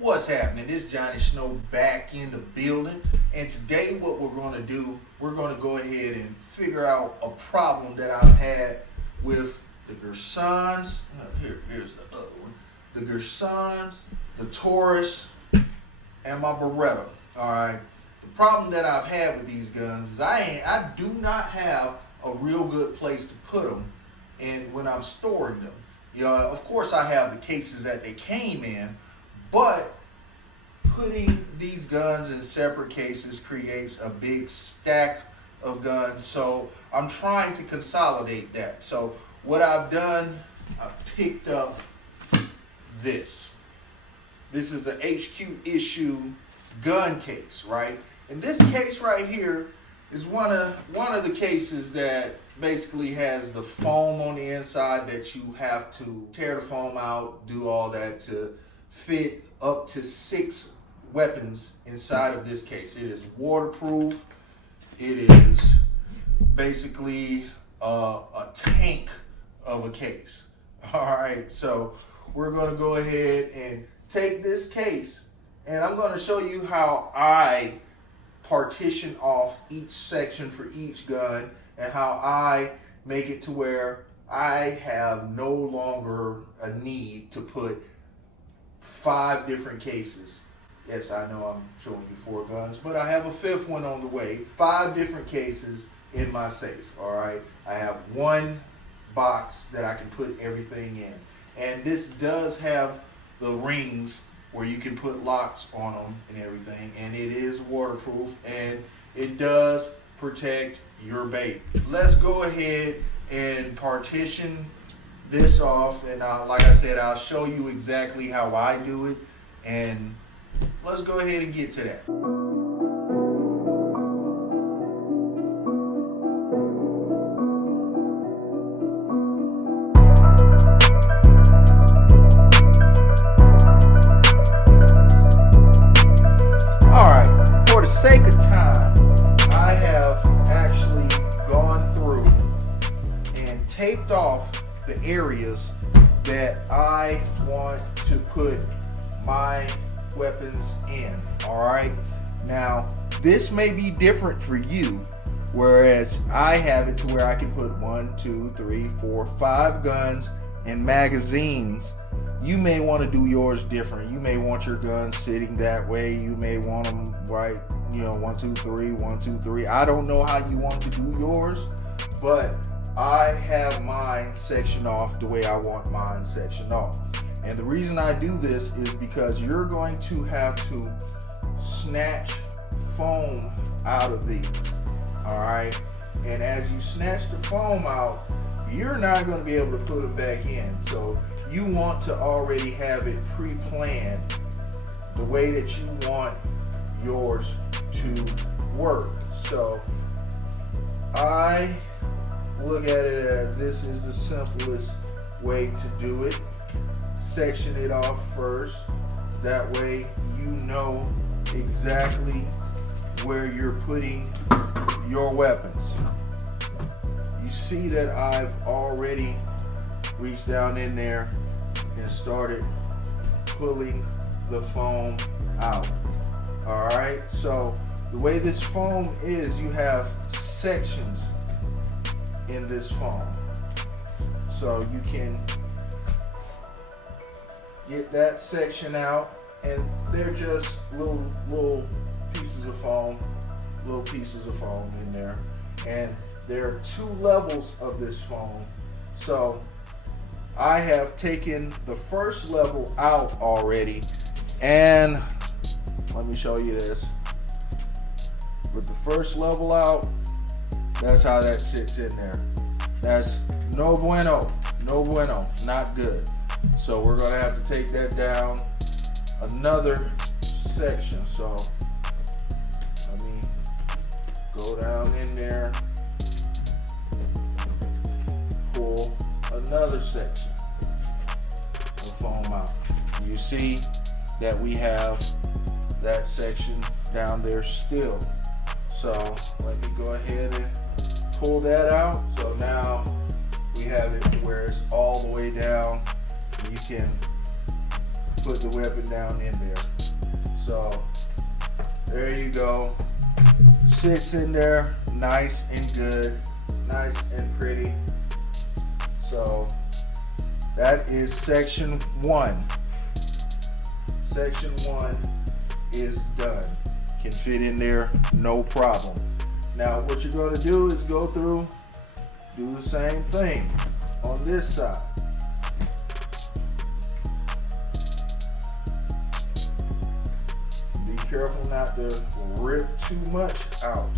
What's happening? It's Johnny Snow back in the building, and today what we're going to do, we're going to go ahead and figure out a problem that I've had with the Gersons. Here's the other one. The Gersons, the Taurus, and my Beretta. All right. The problem that I've had with these guns is I do not have a real good place to put them, and when I'm storing them. Of course, I have the cases that they came in, but putting these guns in separate cases creates a big stack of guns. So I'm trying to consolidate that. So what I've done, I've picked up this. This is an HQ issue gun case, right? And this case right here is one of the cases that basically has the foam on the inside that you have to tear the foam out, do all that to fit up to 6 weapons inside of this case. It is waterproof. It is basically a tank of a case. All right, so we're going to go ahead and take this case, and I'm going to show you how I partition off each section for each gun and how I make it to where I have no longer a need to put 5 different cases. Yes, I know I'm showing you 4 guns, but I have a 5th one on the way. 5 different cases in my safe, all right? I have one box that I can put everything in. And this does have the rings where you can put locks on them and everything. And it is waterproof, and it does protect your baby. Let's go ahead and partition this off, and like I said, I'll show you exactly how I do it, and let's go ahead and get to that. Alright, for the sake of time, I have actually gone through and taped off the areas that I want to put my weapons in. All right, now this may be different for you, whereas I have it to where I can put 1, 2, 3, 4, 5 guns and magazines. You may want to do yours different. You may want your guns sitting that way. You may want them right, 1, 2, 3, 1, 2, 3. I don't know how you want to do yours, but I have mine sectioned off the way I want mine sectioned off. And the reason I do this is because you're going to have to snatch foam out of these, all right? And as you snatch the foam out, you're not going to be able to put it back in. So you want to already have it pre-planned the way that you want yours to work. So I look at it as this is the simplest way to do it. Section it off first. That way you know exactly where you're putting your weapons. You see that I've already reached down in there and started pulling the foam out. All right, so the way this foam is, you have sections in this foam. So you can get that section out, and they're just little pieces of foam, in there. And there are 2 levels of this foam. So I have taken the first level out already, and let me show you this. With the first level out, that's how that sits in there. That's no bueno, not good. So we're gonna have to take that down another section. So let me go down in there, pull another section of foam out. You see that we have that section down there still. So let me go ahead and pull that out. So now we have it where it's all the way down. You can put the weapon down in there. So there you go. Sits in there nice and good, nice and pretty. So that is section 1. Section 1 is done. Can fit in there, no problem. Now what you're going to do is go through, do the same thing on this side. Be careful not to rip too much out.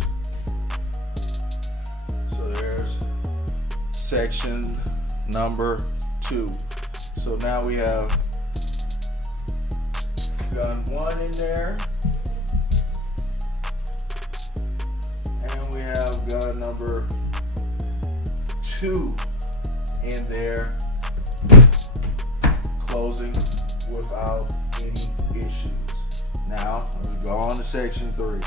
So there's section number 2. So now we have gun 1 in there. And we have gun number 2 in there, closing without any issues. Now, we go on to section 3.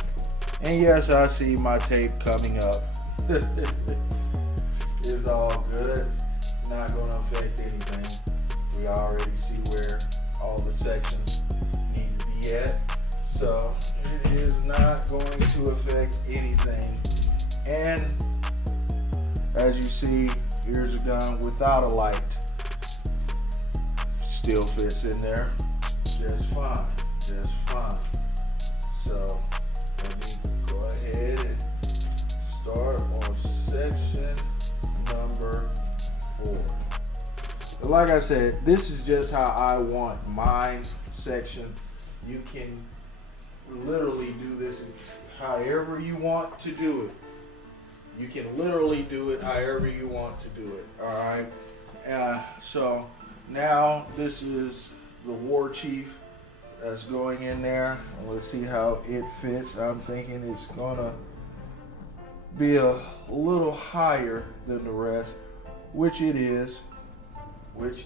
And yes, I see my tape coming up. It's all good. It's not going to affect anything. We already see where all the sections need to be at. So it is not going to affect anything. And as you see, here's a gun without a light. Still fits in there just fine. Just fine. So let me go ahead and start on section number 4. But like I said, this is just how I want my section. You can literally do this however you want to do it. You can literally do it however you want to do it. All right. So now this is the war chief that's going in there. Let's see how it fits. I'm thinking it's gonna be a little higher than the rest, which it is. Let's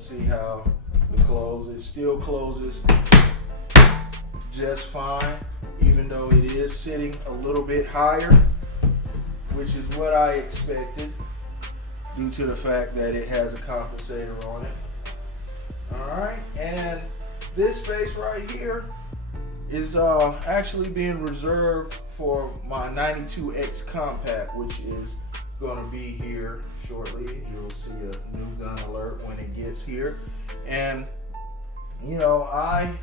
see how it closes. It still closes just fine, even though it is sitting a little bit higher, which is what I expected due to the fact that it has a compensator on it. All right, and this space right here is actually being reserved for my 92X compact, which is going to be here shortly. You'll see a new gun alert when it gets here. And you know, I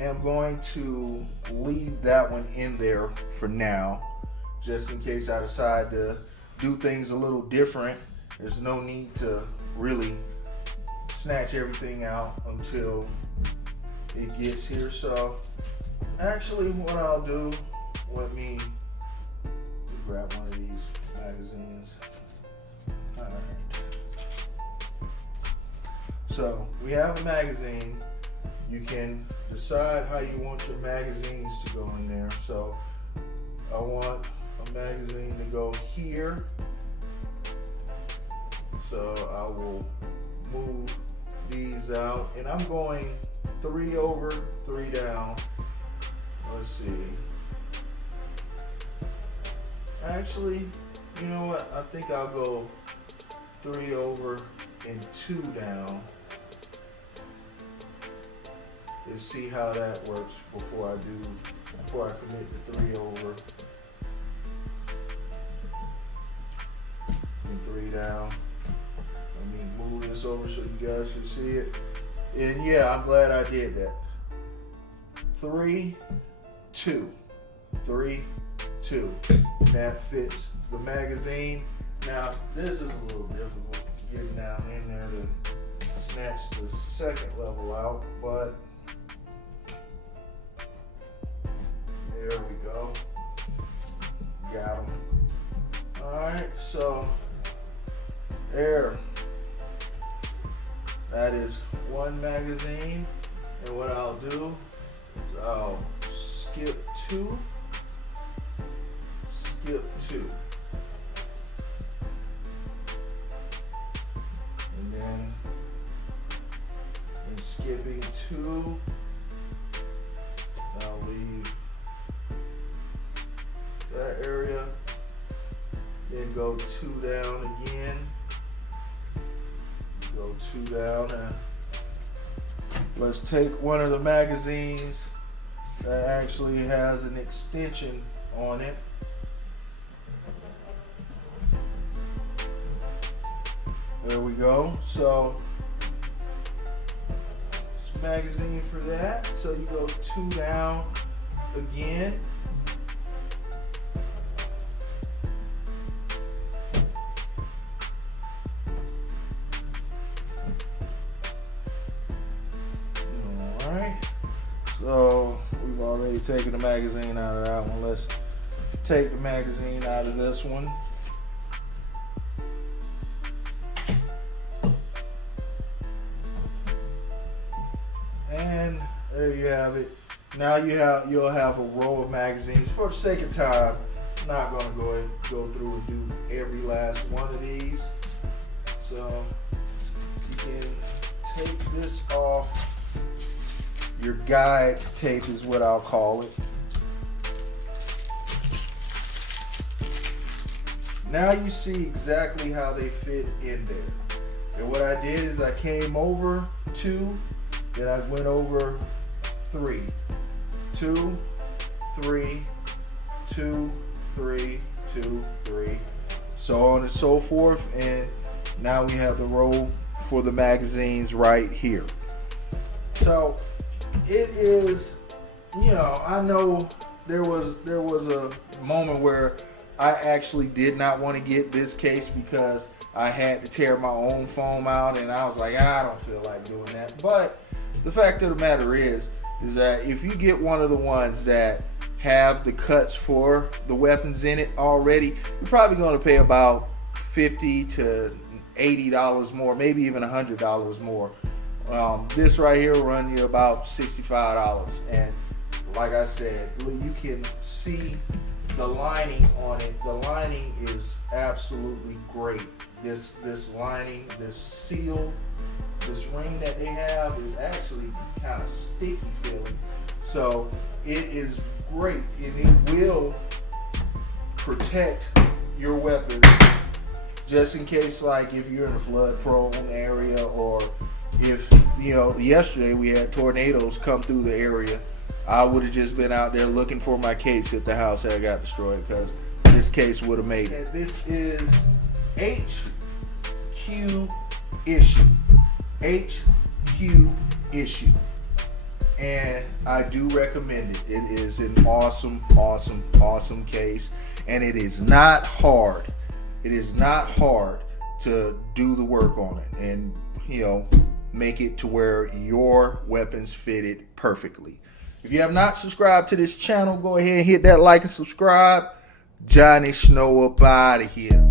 am going to leave that one in there for now, just in case I decide to do things a little different. There's no need to really snatch everything out until it gets here. So actually what I'll do, let me grab one of these magazines. All right. So we have a magazine. You can decide how you want your magazines to go in there. So I want a magazine to go here. So I will move these out, and I'm going 3 over, 3 down. Let's see. Actually, you know what? I think I'll go 3 over and 2 down. Let's see how that works before I commit to 3 over and 3 down. Let me move this over so you guys can see it. And yeah, I'm glad I did that. 3, 2, 3, 2. That fits the magazine. Now, this is a little difficult getting down in there to snatch the second level out, but there we go. Got them. All right, so there. That is one magazine, and what I'll do is I'll skip 2, and then in skipping 2, I'll leave that area, then go 2 down again, go 2 down, and Let's take one of the magazines that actually has an extension on it. There we go. So it's a magazine for that. So you go 2 down again. So we've already taken the magazine out of that one. Let's take the magazine out of this one. And there you have it. Now you'll have a row of magazines. For the sake of time, I'm not gonna go through and do every last one of these. So you can take this off. Your guide tape is what I'll call it. Now you see exactly how they fit in there. And what I did is I came over 2, then I went over 3. 2, 3, 2, 3, 2, 3, so on and so forth. And now we have the row for the magazines right here. So it is, I know there was a moment where I actually did not want to get this case because I had to tear my own foam out, and I was like, I don't feel like doing that. But the fact of the matter is that if you get one of the ones that have the cuts for the weapons in it already, you're probably going to pay about $50 to $80 more, maybe even $100 more. This right here will run you about $65, and like I said, you can see the lining on it. The lining is absolutely great. This lining, this seal, this ring that they have is actually kind of sticky feeling. So it is great, and it will protect your weapon just in case, like if you're in a flood prone area, or if, yesterday we had tornadoes come through the area. I would have just been out there looking for my case at the house that got destroyed, because this case would have made it. This is HQ issue. HQ issue. And I do recommend it. It is an awesome, awesome, awesome case. And it is not hard. It is not hard to do the work on it and, make it to where your weapons fit it perfectly. If you have not subscribed to this channel, go ahead and hit that like and subscribe. Johnny Snow up out of here.